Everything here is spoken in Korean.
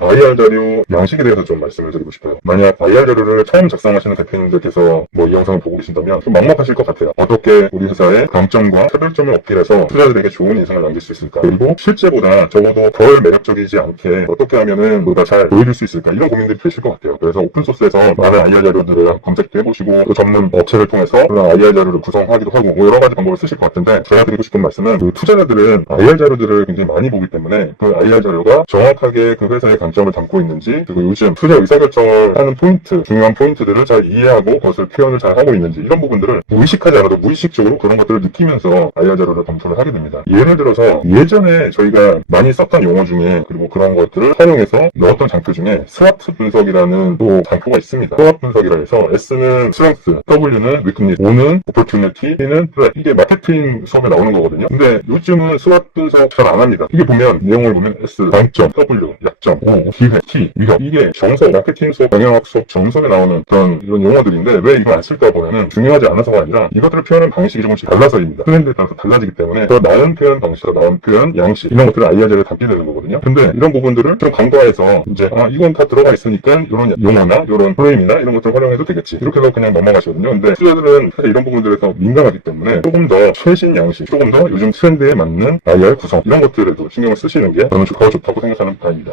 IR 자료 양식에 대해서 좀 말씀을 드리고 싶어요. 만약 IR 자료를 처음 작성하시는 대표님들께서 뭐 이 영상을 보고 계신다면 좀 막막하실 것 같아요. 어떻게 우리 회사의 강점과 차별점을 어필해서 투자자들에게 좋은 인상을 남길 수 있을까? 그리고 실제보다 적어도 덜 매력적이지 않게 어떻게 하면은 뭐가 잘 보여줄 수 있을까? 이런 고민들이 드실 것 같아요. 그래서 오픈소스에서 많은 IR 자료들을 검색도 해보시고 또 전문 업체를 통해서 그런 IR 자료를 구성하기도 하고 뭐 여러 가지 방법을 쓰실 것 같은데 제가 드리고 싶은 말씀은 그 투자자들은 IR 자료들을 굉장히 많이 보기 때문에 그 IR 자료가 정확하게 그 회사의 강점을 담고 있는지 그리고 요즘 투자 의사결정을 하는 포인트 중요한 포인트들을 잘 이해하고 그것을 표현을 잘 하고 있는지 이런 부분들을 의식하지 않아도 무의식적으로 그런 것들을 느끼면서 IR 자료를 검토를 하게 됩니다. 예를 들어서 예전에 저희가 많이 썼던 용어 중에 그리고 그런 것들을 활용해서 넣었던 장표 중에 스와트 분석이라는 또 장표가 있습니다. 스와트 분석이라 해서 S는 스트렝스, W는 위크니스, O는 오퍼튜니티, T는 트랩 이게 마케팅 수업에 나오는 거거든요. 근데 요즘은 스와트 분석 잘 안 합니다. 이게 보면 내용을 보면 S, 장점, W, 약점, O, 기회, T, 위협 이게 정석 마케팅 수업, 경영학 수업 정석에 나오는 그런 이런 용어들인데 왜 이걸 안 쓸까 보면은 중요하지 않아서가 아니라 이것들을 표현하는 방식이 조금씩 달라서입니다. 트렌드에 따라서 달라지기 때문에 더 나은 표현 방식, 더 나은 표현 양식 이런 것들을 아이아제를 담게 되는 거거든요. 근데 이런 부분들을 좀 간과해서 이제 아 이건 다 들어가 있으니까 이런 용어나 이런 프레임이나 이런 것들을 활용해도 되겠지 이렇게 해서 그냥 넘어가시거든요. 근데 투자들은 사실 이런 부분들에서 민감하기 때문에 조금 더 최신 양식, 조금 더 요즘 트렌드에 맞는 IR 구성 이런 것들에도 신경을 쓰시는 게 저는 더 좋다고 생각하는 바입니다.